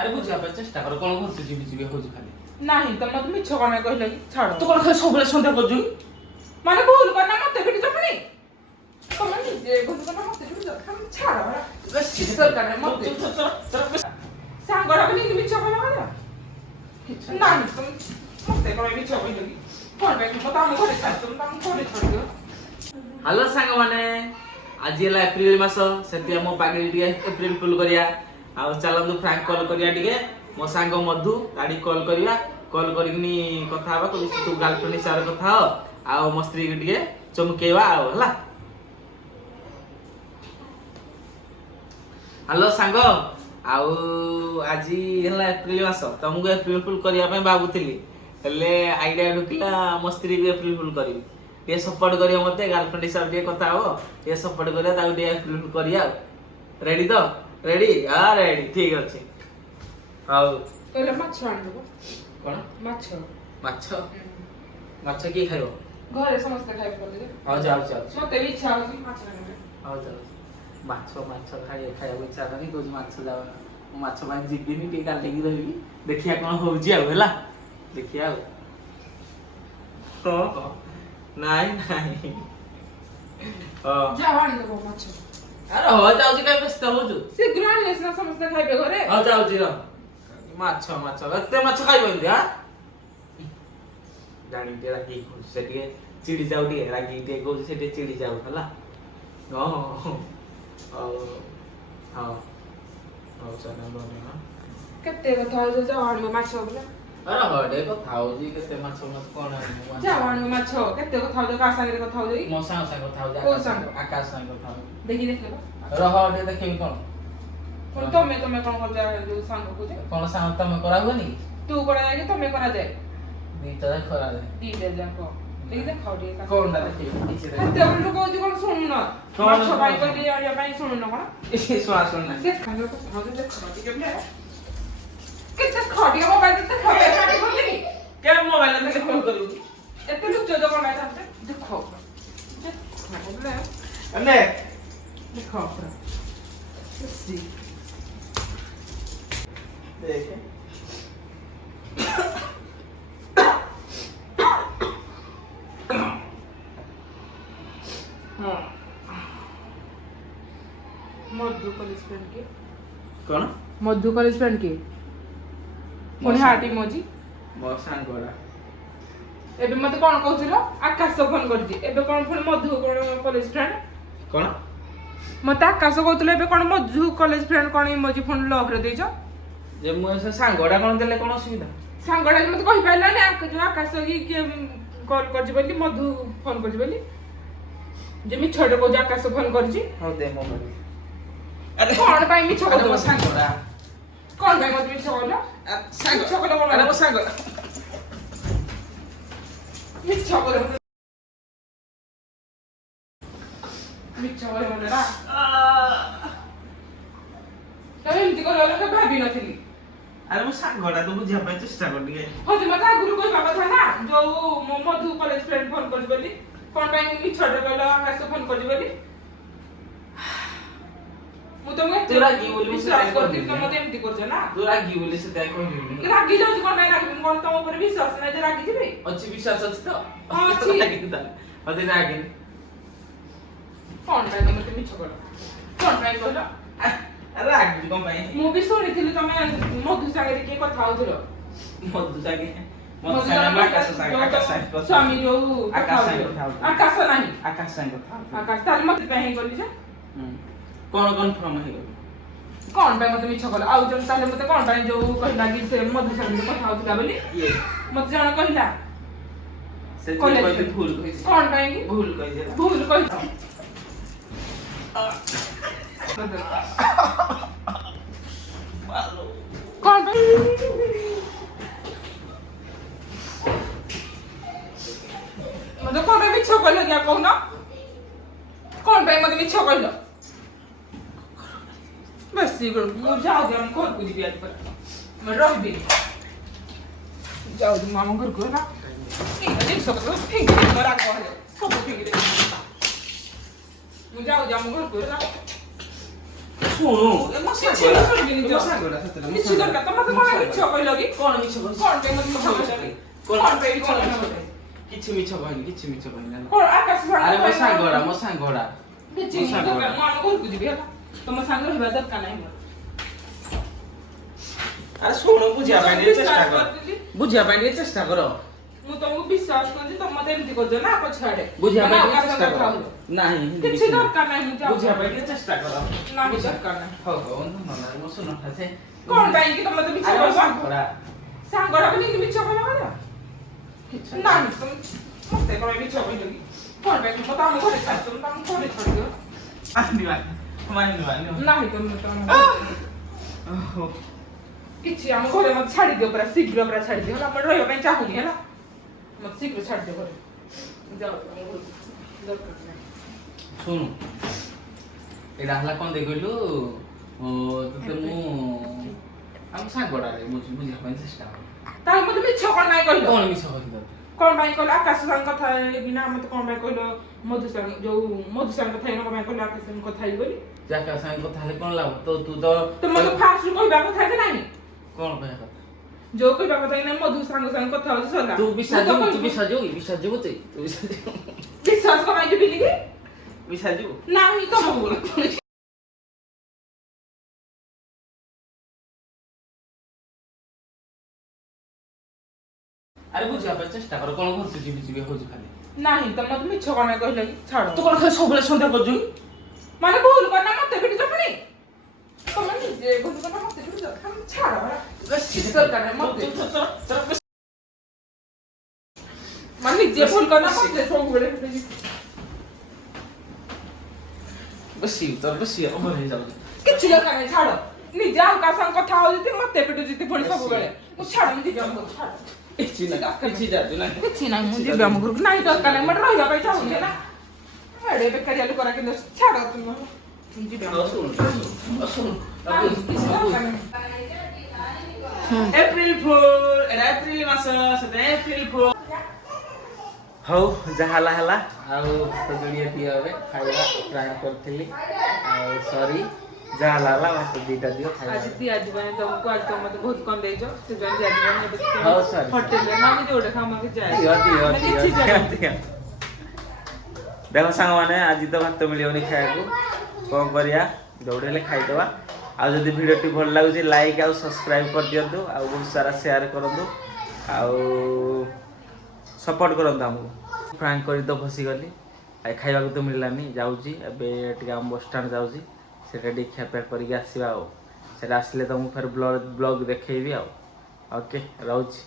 अरे बुझा पे चेष्टा कर कोन घर से जीवी हो खाली नहीं तो मत मिछ कोन कहले छाड़ तू कोन खाली सबले संध्या कर जु माने भूल करना मत फिर जपनी कमन जे भूल करना मत फिर हम छाड़ बस सर करना मत सांगरा बनी मिछ कोन कहले नहीं तुम मत कोन मिछ कहले कोन बे मत हम घरे छाड़ तुम हम घरे छोड़ दियो हेलो सांग माने आज है एप्रिल मास सेति मो पागली टिके एप्रिल फुल करिया आ चलंदु फ्रैंक कॉल करिया टिके मो सांग मधु ताडी कॉल करिया कॉल करिकनी कथा हबा को तू गर्लफ्रेंड हिसाब कथा हो आ मो स्त्री के टिके चमकेवा आ हला हेलो सांग आउ आज है एप्रिल मास तुमको एप्रिल फुल करिया पे भाबुतिली हेले आइडिया ढुकिला मो स्त्री के एप्रिल फुल करबी ये सपोर्ट करियो मते गर्लफ्रेंड हिसाब जे कथा हो ये सपोर्ट करिया ताउ डे एप्रिल करिया रेडी तो रेडी हां रेडी ठीक अछि हाउ एले माछ आन देबो कोन माछ माछ की खाइबो घरे समस्त खाइ बोले हां जाउ जाउ मते भी इच्छा होची माछ आने हां जाउ माछ खाइया इच्छा नहीं कोज माछ जाउ माछ बाई जिबिनी टी काल लेगी रहबी देखिया कोन होउजी आ होला देखिया तो नहीं जावान देबो माछ अरे हो जाउजी काय व्यस्त होजु शीघ्र आनले ना समस्त खाइबे घरे हो जाउजी र माछ एते माछ खाइबो इंदिया जानी तेरा की से टिके चिड़ी जाउ टिके रागी टिके को से टिके चिड़ी जाउ हला ओ हां हां सना बने ना केते कथा हो जावान में माछ बोले अरे हडे कथा होजी केते माछ कोन आ जावान में माछ केते कथा हो का संगे कथा हो मो सांग कथा हो को सांग? आकाश सांग कथा हो देखि देखलो रह हडे देखि कोन कोन तमे कोन कर जा जो सांग को जे कोन सांग तमे करा होनी तू करा जाए कि तमे करा जाए दीटा खरा दे दी दे जाको देखि देख खाडी का कोन दा देखि नीचे दे केते उन लोग जो कोन सुनु ना माछ भाई को दे या भाई सुनु ना कोन ए सुन ना देख खालो को हां देख खाडी के ले केते खाडी मोबाइल ते खाबे खाडी बोली के मोबाइल में फोन करू एते लोग जो कोन ना देखो बोले अने देखो सी देख मधु कॉलेज फ्रेंड के कोन मधु कॉलेज फ्रेंड के कोन हाटी मोजी मो सांग गोड़ा एबे मते कोन कहथिलो आकाश फोन करजी एबे कोन फोन मधु कोन कॉलेज फ्रेंड कोन मते आकाश कहथिलो एबे कोन मधु कॉलेज फ्रेंड कोन इमोजी फोन लव रे देजो जे मो से सांग गोड़ा कोन देले कोन असुविधा सांगडा मते कहि पाइला ने आकाश की के कॉल करजी बोली मधु फोन करजी बोली जे मी छोड़ को आकाश फोन करजी हो दे मोबाइल अरे कोन पाई मी छोड़ मो सांग गोड़ा कोन पाई मते मी छोड़ सांग छोड़ बोला अरे मो सांग मी छोड़ ना तमे एमती को लोग भाभी नथिली अरे मो सांग गोड़ा तो बुझिया पे चेष्टा कर दिए हो जे मता गुरु कोई बाबा था ना जो मधु कॉलेज फ्रेंड फोन कर बोली कोन पाई मी छोड़ बोला आकाश फोन कर बोली मु तो मैं तोरा की बोली विश्वास करती तो मते एमती करछ ना तू रागी बोली से तय कहली रागी जाऊ कोन नाही रागी कोन तम ऊपर विश्वास नाही जे रागी जिबे अच्छी विश्वास अछि तो हां अछि अदे रागी कोन पाई मते मी छोड़ कोन पाई बोला अरे रागी कोन पाई मु भी सुनिथिली तमे मधु सागे के कथा होथिलो मधु जागे मधु सागे आकाश सागे स्वामी जो आकाश सागे कथा हो आकाश नाही आकाश सागे कथा आकाश ताल मते पही बोली जे कोन कोन फॉर्म है कोन पाई मते मिछ कहला आउ जन ताले मते कोन पाई जो कहला कि से मधु सागे कथा होथिला बोली ये मते जण कहला से कोई भूल कहि कोन पाई की भूल कहि भूल कहि कौन मतलब कौन पे मिछ कहलो क्या कहू ना कौन पे मतलब मिछ कहलो बस सीगो मु जाओ दे हम घर को जी आज पर मैं रह भी जाओ दे मामा घर को ना ठीक सब ठीक करा को है सब ठीक है मु जाओ जा हम घर को ना ଶୁଣୁ ମୋ କିଛି ବି ଶୁଣିବିନି ମୋ ତ। ସାଙ୍ଗଟା ସତରେ ମୋ କିଛି ଦରକାର ତମେ ମତେ କଣ ମିଛ କହିଲ କି? କଣ ମିଛ କହିଛି? କଣ ପାଇଁ ମତେ ମିଛ କହିଲ କି? କଣ ପାଇଁ ମିଛ କହିଲ ମତେ? କିଛି ମିଛ କହିନି କିଛି ମିଛ କହିନି ହେଲା। କଣ ଆକାଶ ଆରେ ମୋ ସାଙ୍ଗରେ ମୋ ସାଙ୍ଗଟା କିଛି ମୋ ସାଙ୍ଗଟା। ଦରକାର ମୁଁ ଆମ ଘରକୁ ଯିବି ହେଲା। ତମ ସାଙ୍ଗ ରହିବା ଦରକାର ନାହିଁ ମୋର। ଆରେ ଶୁଣୁ ବୁଝିବା ପାଇଁ ଟିକେ ଚେଷ୍ଟା ବିଶ୍ୱାସ କର କରିଥିଲି। ବୁଝିବା ପାଇଁ ଟିକେ ଚେଷ୍ଟା କର ମୁଁ ତମକୁ ବିଶ୍ୱାସ କରୁଛି ତମ ମତେ ଏମିତି କରୁଛ ନା ପଛଆଡେ ବୁଝିବା ପାଇଁ ମାନେ ଟିକେ ଆକାଶ ଚେଷ୍ଟା କଥା କର ହଉଛ। ନାହିଁ ହିନ୍ଦୀ କିଛି ଦରକାର ନାହିଁ ମୁଁ ଯାଉଛି। ବୁଝିବା ପାଇଁ ଟିକେ ଚେଷ୍ଟା କର ନାହିଁ ଦରକାର ନାହିଁ। ହଉ ହଉ ନହେଲେ ମୋ ଶୁଣ ସେ କଣ ପାଇଁ କି ତମେ ମତେ ମିଛ ଆରେ ମୋ କହିଲ? ସାଙ୍ଗଟା ସାଙ୍ଗଟା ବୋଲି ଏମିତି ମିଛ କହିଲ କଣ? କିଛି ନାହିଁ ତମେ ମତେ କଣ ମିଛ କହିଲ କି? କଣ ପାଇଁ କି ମତେ ଆମ ଘରେ ଛାଡିଛ ତମେ ଆମ ଘରେ ଛାଡିଦିଅ। ନାହିଁ ତମେ ଓହୋ କିଛି ଆମ ଘରେ ମତେ ଛାଡିଦିଅ ପୁରା ଶୀଘ୍ର ପୁରା ଛାଡିଦିଅ ହେଲା। ମୁଁ ରହିବା ପାଇଁ ଚାହୁଁନି ହେଲା। ମତେ ଶୀଘ୍ର ଛାଡିଦିଅ ଘରେ। ଯାଅ ତମ ଘରକୁ। ଦରକାର ନାହିଁ। ଶୁଣୁ ଏଇଟା ହେଲା କଣ ଦେଇ କହିଲୁ ତତେ ମୁଁ ଆମ ସାଙ୍ଗଟାରେ ବୁଝିବା ପାଇଁ ଚେଷ୍ଟା କର ତାହେଲେ ମତେ ମିଛ କଣ ପାଇଁ କହିଲ? କଣ ମିଛ କହିଲ କଣ ପାଇଁ କହିଲ ଆକାଶ ସାଙ୍ଗେ କଥା ହେବି ନା ମତେ କଣ ପାଇଁ କହିଲ ମଧୁ ସାଙ୍ଗେ ଯୋଉ ମଧୁ ସାଙ୍ଗେ କଥା ହେଇନ କଣ ପାଇଁ କହିଲ ଆକାଶ ସାଙ୍ଗେ କଥା ହେବି ବୋଲି? ଯାକା ସାଙ୍ଗେ କଥା ହେଲେ କଣ ଲାଭ ତୁ ତ ମତେ ଫାଷ୍ଟରୁ କହିବା କଥା କି ନାହିଁ? କଣ କହିବା କଥା ଯୋଉ କହିବା କଥା କି ନାହିଁ ମଧୁ ସାଙ୍ଗେ କଥା ହଉଛି ସରିଲା। ତୁ ବିଶ୍ୱାସ ମୁଁ ତ ଯିବୁ ତୁ କହିବି- ବିଶ୍ୱାସ ଯିବୁ ବିଶ୍ୱାସ ଯିବୁ ତୁ ବିଶ୍ୱାସ ଯିବୁ ବିଶ୍ୱାସ କଣ ପାଇଁ ଯିବିନି କି? ବିଶ୍ୱାସ ଯିବୁ ନାହିଁ ତମକୁ ଆରେ ବୁଝିବା ପାଇଁ ଚେଷ୍ଟା କର କଣ ଘରକୁ ଯିବି ହଉଛି ଖାଲି ନାହିଁ ତମେ ମତେ ମିଛ କଣ ପାଇଁ କହିଲ କି? ଛାଡ ତୁ କଣ ଖାଲି ସବୁବେଳେ ସନ୍ଦେହ କରୁଛୁ ମାନେ ଭୁଲ କରନା ମତେ ପିଟିଛ ପୁଣି ତମେ ନିଜେ ଭୁଲ କରନା ମତେ ପିଟିଛ ଛାଡ ଦରକାର ନାହିଁ ମତେ ମାନେ ନିଜେ ଭୁଲ କରନା ମତେ ସବୁବେଳେ ପିଟିଛି। ବେଶୀ ତୋର ବେଶୀ ଓଭର ହେଇଯାଉଛି କିଛି ଦରକାର ନାହିଁ ଛାଡ ନିଜେ ଆଉ କାହା ସାଙ୍ଗେ କଥା ହଉଛି ମତେ ପିଟୁଛି ପୁଣି ସବୁବେଳେ ମୁଁ ଛାଡ ମୁଁ ଯିବି ଆମ ଘରକୁ ଛାଡ କିଛି ନାହିଁ କିଛି ଯାଉଛି ନାହିଁ କିଛି ନାହିଁ ମୁଁ ଯିବି ଆମ ଘରକୁ ନାହିଁ ଦରକାର ନାହିଁ ମୋତେ ରହିବା ପାଇଁ ଚାହୁଁନି ହେଲା ଏଡେ ବେକାରିଆ ଲୋକରା କିନ୍ତୁ ଛାଡ ତୁମ ମୁଁ ଯିବି ଆମ ଘରକୁ। ନାହିଁ, କିଛି ଦରକାର ନାହିଁ। ଏପ୍ରିଲ ଫୁଲ ଏଟା ଏପ୍ରିଲ ମାସ ସେଟା ଏପ୍ରିଲ ଫୁଲ ହଉ ଯାହା ହେଲା ହେଲା ଆଉ ଭାତ ଯୋଡ଼ିଏ ଦିଅ ଏବେ ଖାଇବା ଟ୍ରାଏ କରିଥିଲି ଆଉ ସରି ଯାହା ହେଲା ହେଲା ଭାତ ଦିଟା ଦିଅ ଖାଇବା ଆଜି ଦିଆଯିବନି ତମକୁ ଆଜି ତମେ ମତେ ବହୁତ କମ ଦେଇଛ ସେଥିପାଇଁ ଦିଆଯିବନି ହଉ, sorry. ହୋଟେଲରେ ନା ମୁଁ ଯୋଉଟା ଖାଉ ମତେ ଯାଏ ଦିଅ ଦିଅ ମାନେ ଦିଅ କିଛି ଦିଅ ଯାଏନି। ଦିଅ ଦେଖ ସାଙ୍ଗମାନେ ଆଜି ତ ଭାତ ମିଳିବନି ଖାଇବାକୁ କ'ଣ କରିବା ଦୌଡ଼ି ହେଲେ ଖାଇଦେବା ଆଉ ଯଦି ଭିଡ଼ିଓଟି ଭଲ ଲାଗୁଛି ଲାଇକ୍ ଆଉ ସବସ୍କ୍ରାଇବ୍ କରିଦିଅନ୍ତୁ ଆଉ ବହୁତ ସାରା ସେୟାର କରନ୍ତୁ ଆଉ ସପୋର୍ଟ କରନ୍ତୁ ଆମକୁ ପ୍ରାଙ୍କ କରି ତ ଫସିଗଲି ଆଉ ଖାଇବାକୁ ତ ମିଳିଲାନି ଯାଉଛି ଏବେ ଟିକେ ଆମ ବସଷ୍ଟାଣ୍ଡ ଯାଉଛି ସେଇଟା ଟିକେ ଖିଆପିଆ କରିକି ଆସିବା ଆଉ ସେଇଟା ଆସିଲେ ତ ମୁଁ ଫେର ବ୍ଲଗ୍ ଦେଖେଇବି ଆଉ ଓକେ ରହୁଛି।